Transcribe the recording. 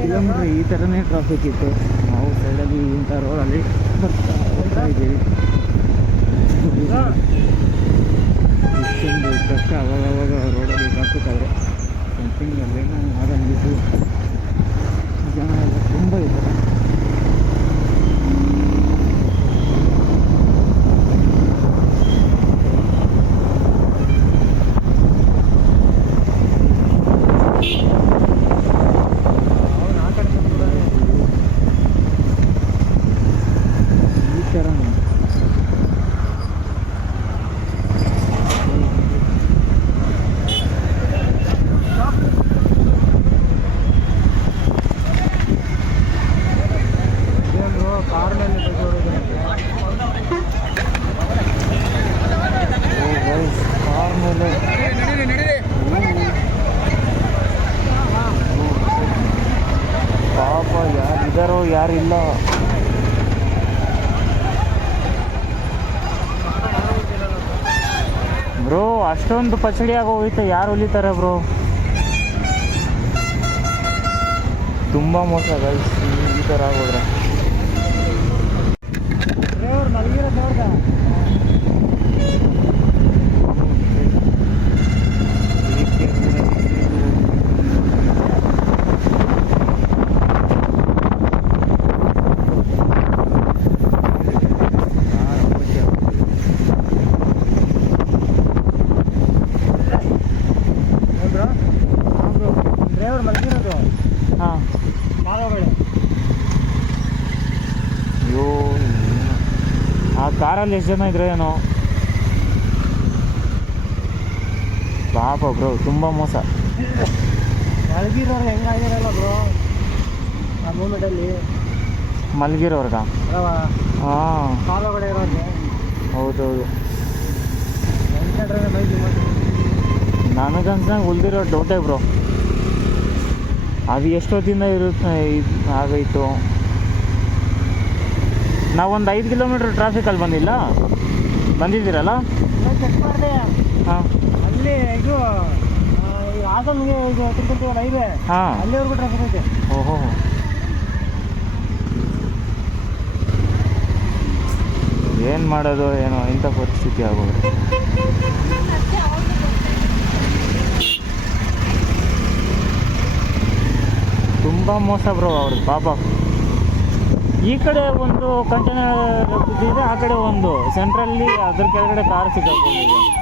Kilometre ಈ ಥರನೇ traffic ಇತ್ತು. ನಾವು ಸೈಡಲ್ಲಿ ಇಂಥ ರೋಡಲ್ಲಿ ಹೋಗ್ತಾ ಇದ್ದೀವಿ. ಇಷ್ಟೊಂದು ಕಷ್ಟ ಅವಾಗವಾಗ ರೋಡಲ್ಲಿ ಟ್ರಾಫಿಕ್ ಆದರೆ ಸಮಥಿಂಗ್ ಅಲ್ಲೇನೋ ಆರಂಭಿಸಿ ಜನ ಎಲ್ಲ ತುಂಬ ಇದ್ದಾರೆ. ಪಾಪ ಯಾರಿದ್ದಾರೋ ಯಾರಿಲ್ಲ. ಬ್ರೋ ಅಷ್ಟೊಂದು ಪಚಡಿ ಆಗೋಯ್ತು, ಯಾರು ಹೊಲಿತಾರೆ ಬ್ರೋ? ತುಂಬ ಮೋಸ ಗೈಸ್ ಈ ಥರ ಆಗೋದ್ರೆ. ಡ್ರೈವರ್ ಮಲಗಿರೋದು. ಹಾಂ ಅಯ್ಯೋ, ಆ ಕಾರಲ್ಲಿ ಎಷ್ಟು ಜನ ಇದ್ರೆ ಏನೋ. ಪಾಪ ಬ್ರೋ ತುಂಬ ಮೋಸ. ಮಲಗಿರೋರು ಹೆಂಗಾಗಿರಲ್ಲ ಬ್ರೋ ಆ ಮೂಮೆಂಟಲ್ಲಿ. ಮಲಗಿರೋರ್ಗ ಹಾಂ ಕಾರ್ ಒಳಗಡೆ ಇರೋರಿಗೆ. ಹೌದೌದು. ಬೈಕ್ ನನಗನ್ಸಂಗೆ ಉಳಿದಿರೋ ಡೌಟೇ ಬ್ರೋ. ಅದು ಎಷ್ಟೊತ್ತಿಂದ ಆಗೈತು. ನಾವೊಂದು 5 ಕಿಲೋಮೀಟ್ರ್ ಟ್ರಾಫಿಕಲ್ಲಿ ಬಂದಿದ್ದೀರಲ್ಲ? ಚೆಕ್ ಮಾಡಿದೆ. ಹಾಂ ಅಲ್ಲಿ ಇದು ಹಾಸನ್ಗೆ ಇದು ತಿಳ್ಕೊಂತೀವಲ್ಲ ಹೈವೇ, ಹಾಂ ಅಲ್ಲಿವರೆಗೂ ಟ್ರಾಫಿಕ್ ಐತೆ. ಓಹೋ, ಏನು ಮಾಡೋದು ಏನೋ ಇಂಥ ಪರಿಸ್ಥಿತಿ ಆಗೋದು. ತುಂಬ ಮೋಸ ಬ್ರೋ ಅವ್ರದ್ದು ಪಾಪ. ಈ ಕಡೆ ಒಂದು ಕಂಟೈನರ್ ಬಿದ್ದಿದೆ, ಆ ಕಡೆ ಒಂದು ಸೆಂಟ್ರಲ್ಲಿ ಅದ್ರ ಕೆಳಗಡೆ ಕಾರ್ ಸಿಕ್ಕಾಕೊಂಡಿದೆ.